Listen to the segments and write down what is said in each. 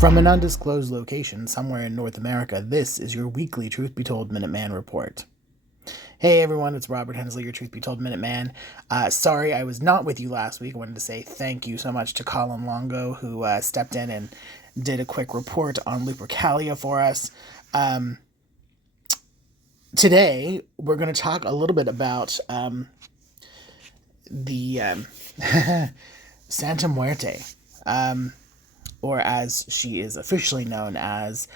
From an undisclosed location somewhere in North America, this is your weekly Truth Be Told Minuteman Report. Hey everyone, it's Robert Hensley, your Truth Be Told Minuteman. Sorry I was not with you last week. I wanted to say thank you so much to Colin Longo, who stepped in and did a quick report on Lupercalia for us. Today, we're going to talk a little bit about the Santa Muerte, or as she is officially known as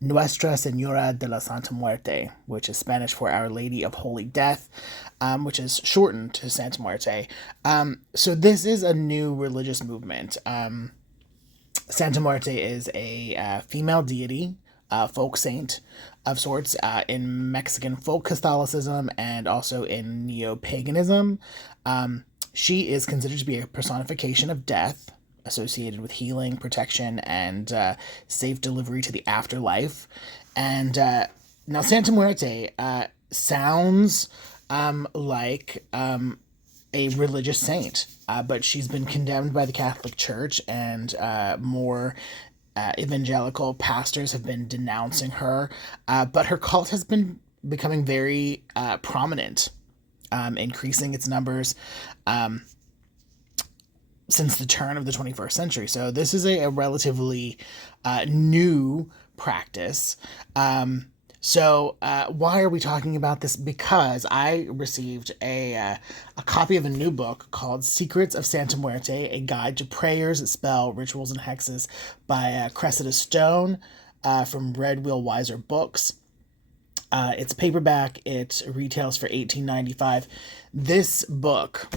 Nuestra Senora de la Santa Muerte, which is Spanish for Our Lady of Holy Death, which is shortened to Santa Muerte. So this is a new religious movement. Santa Muerte is a female deity, folk saint of sorts, in Mexican folk Catholicism and also in neo-paganism. She is considered to be a personification of death, associated with healing, protection, and safe delivery to the afterlife. And now Santa Muerte sounds like a religious saint, but she's been condemned by the Catholic Church, and more evangelical pastors have been denouncing her, but her cult has been becoming very prominent, increasing its numbers since the turn of the 21st century. So this is a relatively new practice. So why are we talking about this? Because I received a copy of a new book called Secrets of Santa Muerte, a guide to prayers, spell, rituals, and hexes by Cressida Stone from Red Wheel Wiser Books. It's paperback. It retails for $18.95. This book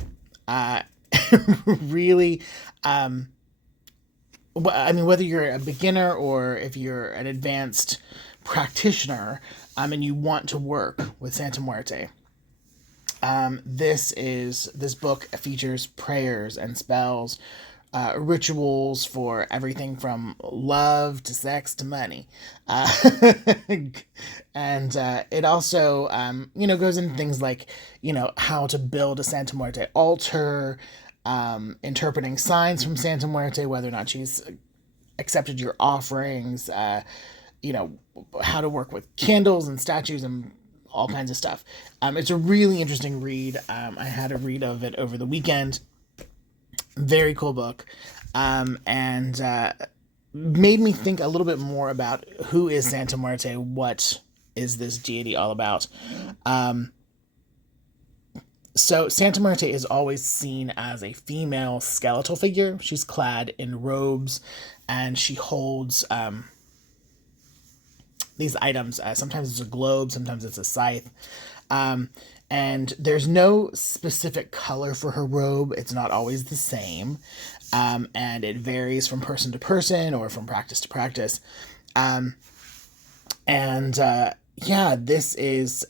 really, I mean, whether you're a beginner or if you're an advanced practitioner, and you want to work with Santa Muerte, this book features prayers and spells, rituals for everything from love to sex to money, and it also goes into things like how to build a Santa Muerte altar, interpreting signs from Santa Muerte, whether or not she's accepted your offerings, how to work with candles and statues and all kinds of stuff. It's a really interesting read. I had a read of it over the weekend. Very cool book, and made me think a little bit more about who is Santa Muerte, what is this deity all about. So Santa Muerte is always seen as a female skeletal figure. She's clad in robes, and she holds these items. Sometimes it's a globe, sometimes it's a scythe. And there's no specific color for her robe. It's not always the same. And it varies from person to person or from practice to practice. This is,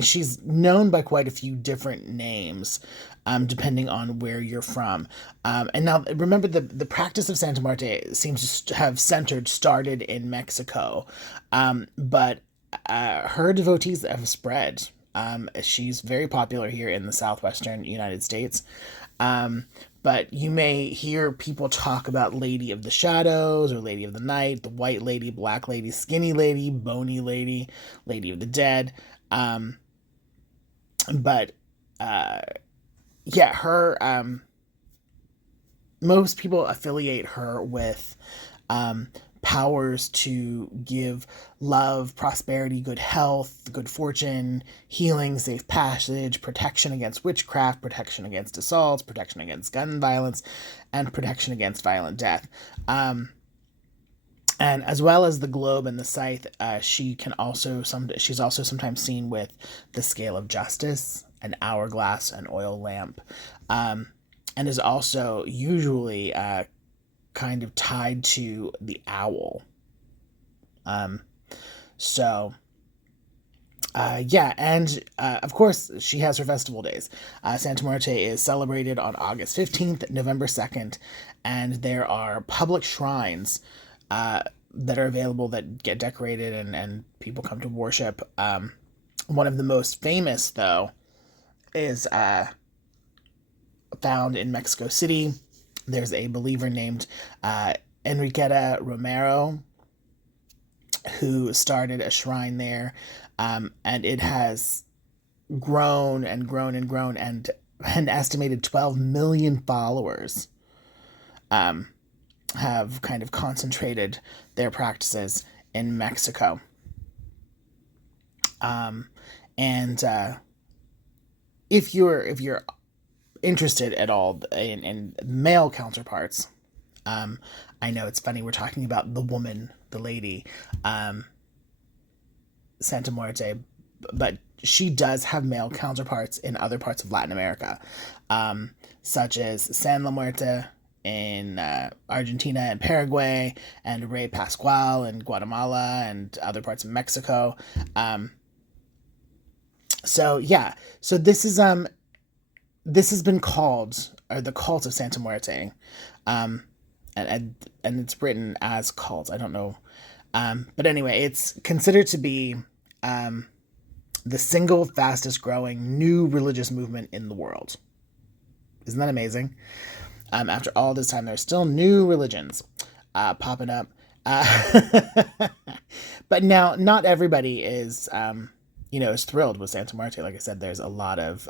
she's known by quite a few different names, depending on where you're from. And now, remember, the practice of Santa Muerte seems to have started in Mexico, but her devotees have spread. She's very popular here in the southwestern United States. But you may hear people talk about Lady of the Shadows or Lady of the Night, the White Lady, Black Lady, Skinny Lady, Bony Lady, Lady of the Dead. Her, most people affiliate her with, powers to give love, prosperity, good health, good fortune, healing, safe passage, protection against witchcraft, protection against assaults, protection against gun violence, and protection against violent death. And as well as the globe and the scythe, she's also sometimes seen with the scale of justice, an hourglass, an oil lamp, and is also usually kind of tied to the owl. Of course, she has her festival days. Santa Muerte is celebrated on August 15th, November 2nd, and there are public shrines that are available that get decorated and people come to worship. One of the most famous, though, is found in Mexico City. There's a believer named Enriqueta Romero, who started a shrine there, and it has grown and grown and grown, and an estimated 12 million followers have kind of concentrated their practices in Mexico. And if you're interested at all in male counterparts, I know it's funny, we're talking about the woman, the lady, Santa Muerte, but she does have male counterparts in other parts of Latin America, such as San La Muerte in Argentina and Paraguay, and Rey Pascual in Guatemala and other parts of Mexico. So this has been called, or the cult of Santa Muerte, and it's written as cult. I don't know, but anyway, it's considered to be the single fastest growing new religious movement in the world. Isn't that amazing? After all this time, there's still new religions popping up. But now, not everybody is, is thrilled with Santa Muerte. Like I said, there's a lot of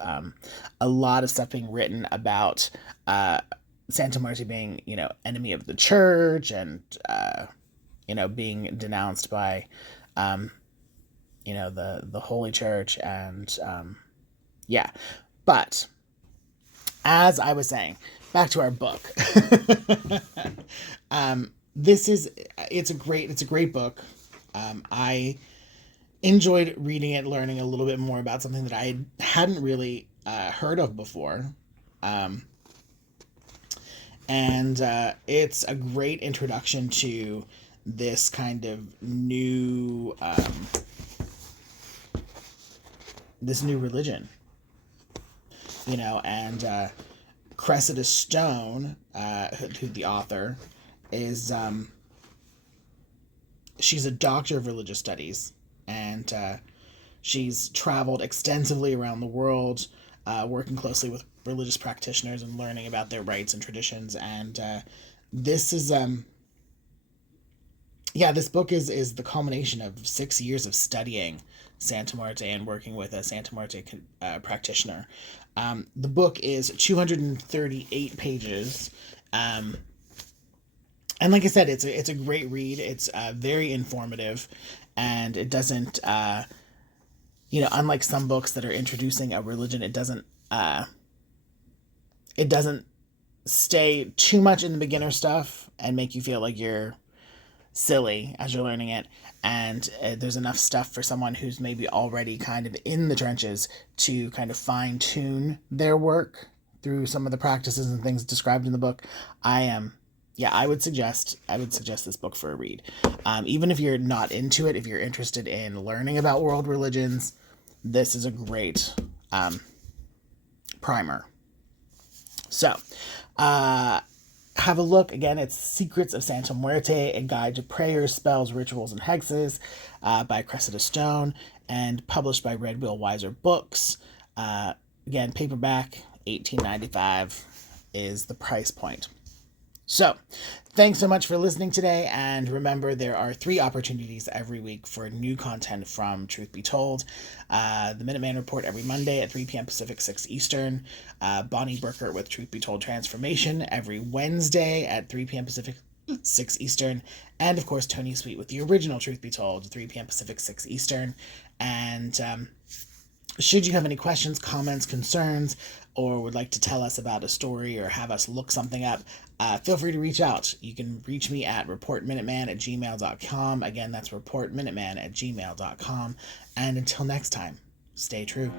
stuff being written about Santa Muerte being, enemy of the church, and being denounced by, the Holy Church, and But as I was saying, back to our book. It's a great book. I enjoyed reading it, learning a little bit more about something that I hadn't really heard of before. And it's a great introduction to this kind of new religion, and Cressida Stone, who the author is, she's a doctor of religious studies, and she's traveled extensively around the world, working closely with religious practitioners and learning about their rites and traditions. And this is this book is the culmination of 6 years of studying Santa Muerte and working with a Santa Muerte practitioner. The book is 238 pages. And like I said, it's a great read. It's very informative, and it doesn't, unlike some books that are introducing a religion, it doesn't stay too much in the beginner stuff and make you feel like you're silly as you're learning it. And there's enough stuff for someone who's maybe already kind of in the trenches to kind of fine tune their work through some of the practices and things described in the book. I would suggest this book for a read. Even if you're not into it, if you're interested in learning about world religions, this is a great primer. So, have a look. Again, it's Secrets of Santa Muerte, A Guide to Prayers, Spells, Rituals, and Hexes, by Cressida Stone, and published by Red Wheel Weiser Books. Again, paperback, $18.95 is the price point. So, thanks so much for listening today, and remember, there are 3 opportunities every week for new content from Truth Be Told. The Minuteman Report every Monday at 3 p.m. Pacific, 6 Eastern. Bonnie Burkert with Truth Be Told Transformation every Wednesday at 3 p.m. Pacific, 6 Eastern. And, of course, Tony Sweet with the original Truth Be Told, 3 p.m. Pacific, 6 Eastern. And should you have any questions, comments, concerns, or would like to tell us about a story or have us look something up, feel free to reach out. You can reach me at reportminuteman@gmail.com. Again, that's reportminuteman@gmail.com. And until next time, stay true.